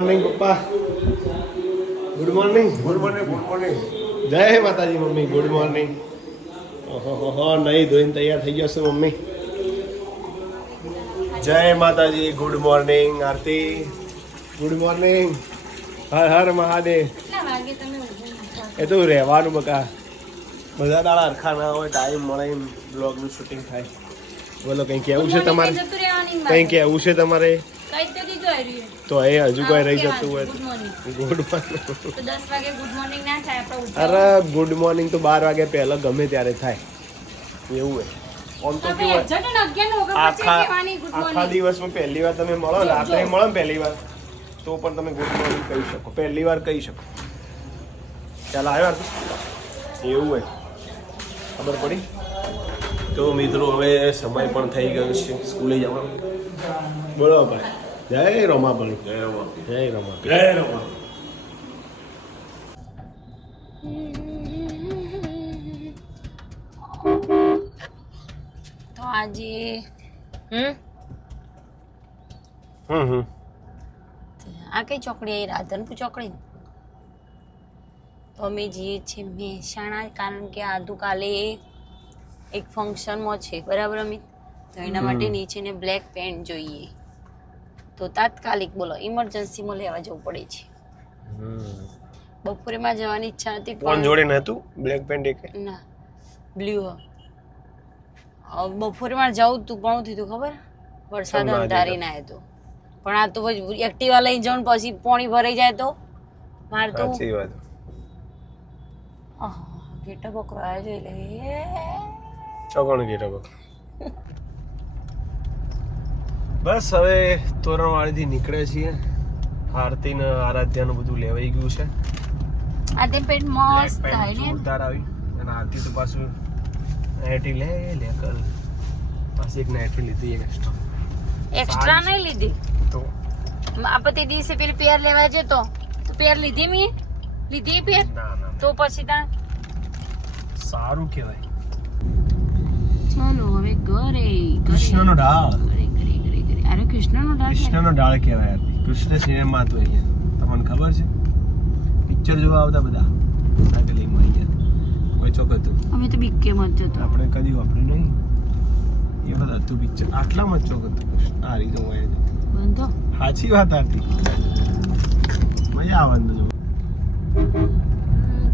Morning પપ્પા. Good morning. જય માતાજી મમ્મી. Good morning. ઓહો નહીં ધોઈને તૈયાર થઈ ગયો છે મમ્મી. જય માતાજી. Good morning Aarti. Good morning. હર હર મહાદેવ. એ તો રહેવાનું બકા, બધા દાડા હરખા ના હોય, ટાઈમ મળે એમ બ્લોગનું શૂટિંગ થાય. બોલો કંઈ કહેવું છે તમારે? કંઈ કહેવું છે તમારે? તો એ હજુ કોઈ રહી જતું હોય ગુડ મોર્નિંગ. અરે ગુડ મોર્નિંગ તો 12 વાગે પહેલા ગમે ત્યારે થાય એવું હોય. આમ તો કેવું આખા દિવસમાં પહેલી વાર તમે મળો, રાત્રે મળો ને પહેલી વાર, તો પણ તમે ગુડ મોર્નિંગ કહી શકો, પહેલી વાર કહી શકો. ચાલ આવ્યો એવું હોય. ખબર પડી? તો મિત્રો હવે સમય પણ થઈ ગયો છે સ્કૂલે જવાનું. બોલો ભાઈ. જય રમાબળી. જય રમા. જય રમા. જય રમા. તો આજે આ કઈ ચોકડી આવી? રાધનપુર ચોકડી. તો અમે જઈએ છીએ મહેસાણા, કારણ કે આદુ કાલે એક ફંક્શનમાં છે, બરાબર અમિત? તો એના માટે નીચેને બ્લેક પેન્ટ જોઈએ, તો તાત્કાલિક બોલો ઇમરજન્સીમાં લેવા જવું પડે છે. બપોરે માં જવાની ઈચ્છા હતી પણ જોડે નતું બ્લેક પેન્ટ એક ના બ્લુ. બપોરે માં જવું તું પણ થયું ખબર, વરસાદ અંધારી ના હતો. પણ આ તો એક્ટિવા લઈ જાઉં પછી પાણી ભરાઈ જાય તો મારે તો સાચી વાત. ગેટા બકરાયા જોઈ લે ચોકણ ગેટા બક. બસ હવે તોરણવાળીથી નીકળે છીએ. આરતી ને આરાધ્યાનું બધું લેવાઈ ગયું છે. આ તે પેન્ટ મસ્ત થાય ને, જોરદાર આવી. અને આરતી તો પાછું નાઇટી લે કર, પાછી એક નાઇટી લીધી એક્સ્ટ્રા નહીં લીધી. તો આપણે તે દિવસે પેલી પેર લેવા જતો તો પેર લીધી મેં લીધી પેર ના તો પછી ત્યાં સારું કહેવાય. ચલો હવે ઘરે. કૃષ્ણનો ઢાળ. અરે કૃષ્ણનો ઢાળ. કૃષ્ણનો ઢાળ કહેવાય. કૃષ્ણ સિનેમા તો અહીંયા તમને ખબર છે, પિક્ચર જોવા આવતા બધા આ ગલીમાં અહીંયા કોઈ ચોક હતું. અમે તો બીકે મત જતો, આપણે કદી વાપર્યું નહીં એ બધા હતું પિક્ચર. આટલામાં જ ચોક હતું. આ રીતે હોય બંધો. સાચી વાત હતી. મજા આવે ને જો.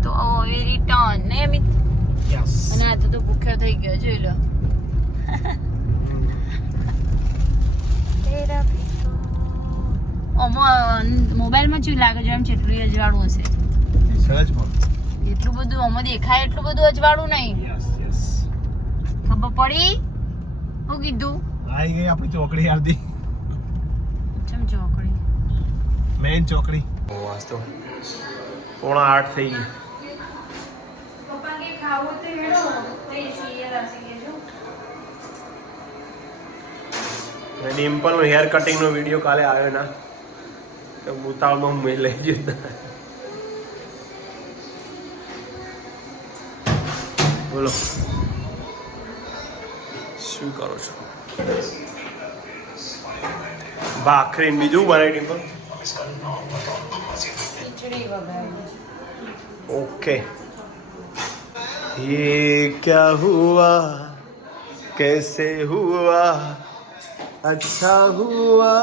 તો હવે રિટર્ન ને અમિત. યસ. અને આ તો ભૂખ્યો થઈ ગયો જોઈ લો. મોબાઈલમાં શું લાગે છે? એમ જેટલું અજવાળું હશે એટલું બધું આમાં દેખાય, એટલું બધું અજવાળું નહીં. ખબર પડી? શું કીધું? આવી ગઈ આપણી ચોકડી. આરતી ચમ ચોકડી? મેઇન ચોકડી. વાસ્તો 7:45 થઈ ગઈ. પપ્પા કે ખાવું તો હેડો તે સીએ રાસી કે જો. ડિમ્પલનો હેર કટિંગનો વિડીયો કાલે આવ્યો ના, તો ઉતાવળમાં મેં લઈ ગયો. બોલો શું કરો છો? ભાખરી બીજું બનાવી ડિમ્પલ? ખીચડી વગાડી. ओके. ये क्या हुआ कैसे हुआ अच्छा हुआ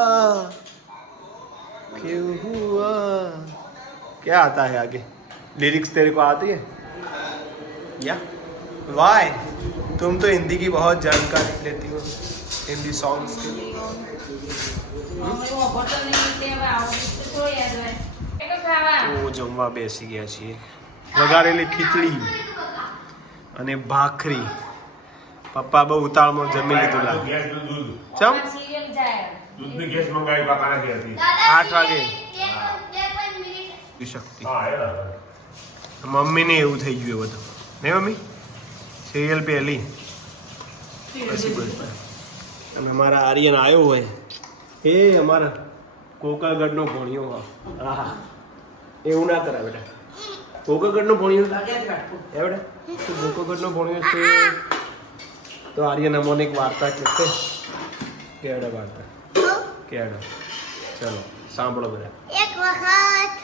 क्यों हुआ क्या आता है आगे? लिरिक्स तेरे को आती है या वाई? तुम तो हिंदी की बहुत जानकारी लेती हो, हिंदी सॉन्ग्स की. તો જમવા બેસી ગયા છીએ. વઘારેલી ખીચડી અને ભાખરી. પપ્પા બહુ ઉતાળમાં જમી લીધું લાગે. ચમ 8 વાગે શક્તિ. મમ્મીને એવું થઈ ગયું બધું નહીં મમ્મી? સિરિયલ પહેલી પછી બધું. અને અમારા આર્યન આવ્યો હોય એ અમારા કોકાગઢનો ભણ્યો. હા એવું ના કરાય બેટા. કોકાગઢનો ભણ્યો બેટા, કોકાગઢનો ભણ્યો છે તો આર્યન અમને એક વાર્તા કહેશે. કેડા વાર્તા કેડા. ચલો સાંભળો બધા. એક વખત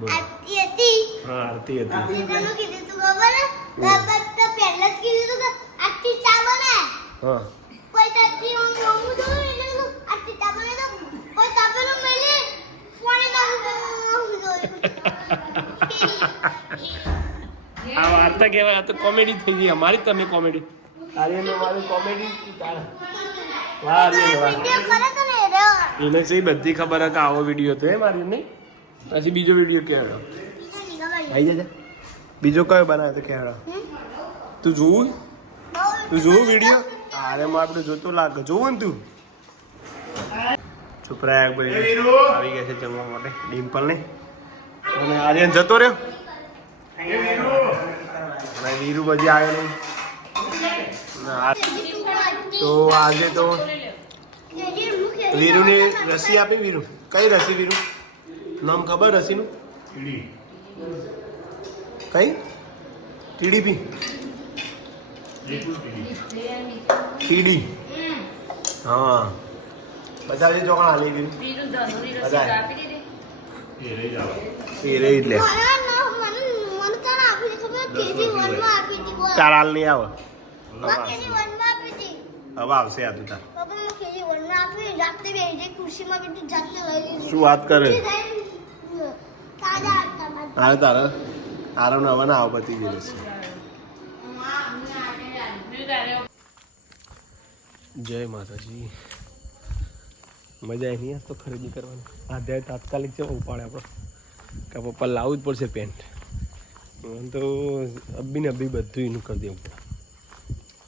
બોલો. આરતી હતી. હા, આરતી હતી. તે તને કીધું તું ખબર હે? બાબા તો પહેલા જ કીધું તું કે આરતી ચા બનાય. હા કોઈ તાતી હું જોઉં એટલે કીધું આરતી ચા બનાય તો કોઈ તાપેલું મેલે પાણી નાખું જોયું. આ વાર્તા કહેવાય. આ તો કોમેડી થઈ ગઈ અમારી. તમે કોમેડી આર્યન અમારી કોમેડી વાહ આર્યન વાહ. વિડિયો કરે તો ને રે. એને સહી બધી ખબર હે કે આવો વિડીયો હતો એમ આર્યન નહીં. પછી બીજો વિડીયો કેવો આવી જજે. બીજો કયો બનાવ્યો તો કેવો તું જોવું વિડીયો? અરે માં આપણે જોતો લાગે જોવું ને તું. છુપરાયા ભાઈ આવી ગયા છે જમવા માટે ડિમ્પલ ને અને આર્યન જતો રહ્યો અને વીરુ બધી આવ્યો નહીં. તો આજે તો વીરુની રસી આપી. વીરુ કઈ રસી? વીરુ નામ ખબર રસીનું? કઈ? TDP TD. હા બધા જે ચોકણ હાલી વીરુ બધા એ રહી લે. ચાર હાલ નહીં આવે. હવે આવશે આ તું તાર. શું વાત કરે? અરે તારે આરો ને હવે ના આવો પતી ગઈ રસી. જય માતાજી. મજા આવી નહીં તો ખરીદી કરવાની. આધ્યાય તાત્કાલિક છે ઉપાડે આપણો કે પપ્પા લાવવું જ પડશે પેન્ટ. તો અબ્બી ને અબ્બી બધું એનું કરી દેવું પડે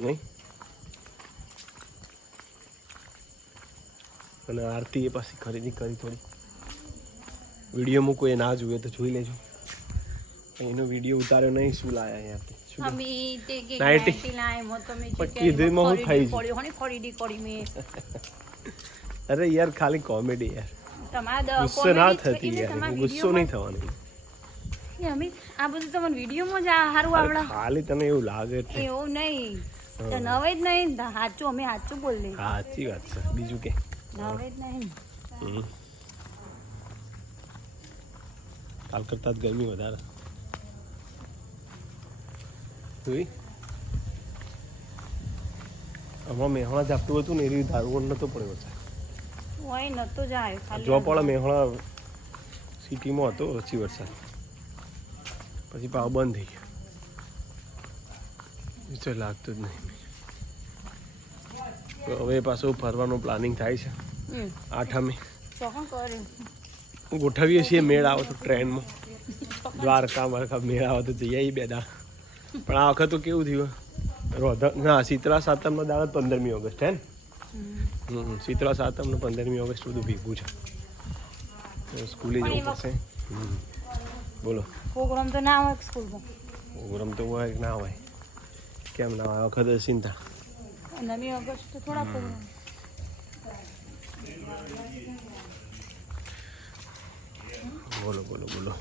નહીં. અને આરતી એ પાછી ખરીદી કરી થોડી. વિડીયોમાં કોઈ ના જોવે તો જોઈ લેજો. એનો વિડીયો ઉતાર્યો નહીં. શું લાયા યાર? અરે યાર ખાલી કોમેડી યાર. ગુસ્સો ના થતી યાર. ગુસ્સો નહીં થવાનો. આ બધું તમને વિડીયોમાં જ સારું આવડે. ખાલી તને એવું લાગે છે. એવું નહીં નવે જ નહીં. સાચું અમે સાચું બોલીએ. સાચી વાત છે. બીજું કે નવે જ નહીં. કાલ કરતા જ ગરમી વધારે. હમણાં મેહોણા ઝાપટું હતું ને એવી ધારવણ નતો પડ્યો વરસાદ. નતો જાય જો પડે મેહોણા સિટીમાં હતો ઓછી વરસાદ. પછી પાવ બંધ થઈ ગયો. લાગતું જ નહીં. હવે પાછું ફરવાનું પ્લાનિંગ થાય છે. 8મે ગોઠવીએ છીએ. મેળ આવે તો ટ્રેનમાં દ્વારકા મેળ આવે તો જઈ આવી 2 દાડા. પણ આ વખત તો કેવું થયું ના શીતળા સાતમનો દાડો 15મી ઓગસ્ટ હે ને. શીતળા સાતમનો 15મી ઓગસ્ટ બધું ભેગું છે. સ્કૂલે જવું પડશે. બોલો પ્રોગ્રામ તો ના હોય સ્કૂલમાં. પ્રોગ્રામ તો હોય ના હોય. કેમ ના હોય? વખત ચિંતા. 9મી ઓગસ્ટ તો થોડા પ્રોગ્રામ. બોલો બોલો બોલો.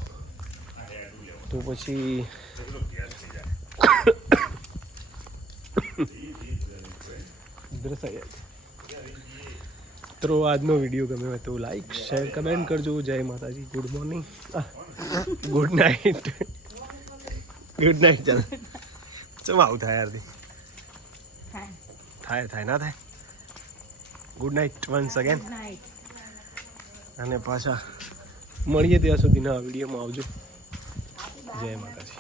તો પછી તો આજનો વિડીયો ગમે હોય તો લાઈક શેર કમેન્ટ કરજો. જય માતાજી. Good morning. Good night. Good night. ચાલ ચમ આવું થાય યાર. થાય ના થાય. Good night once again. અને પાછા મળીએ ત્યાં સુધીના વિડીયોમાં આવજો. જય માતાજી.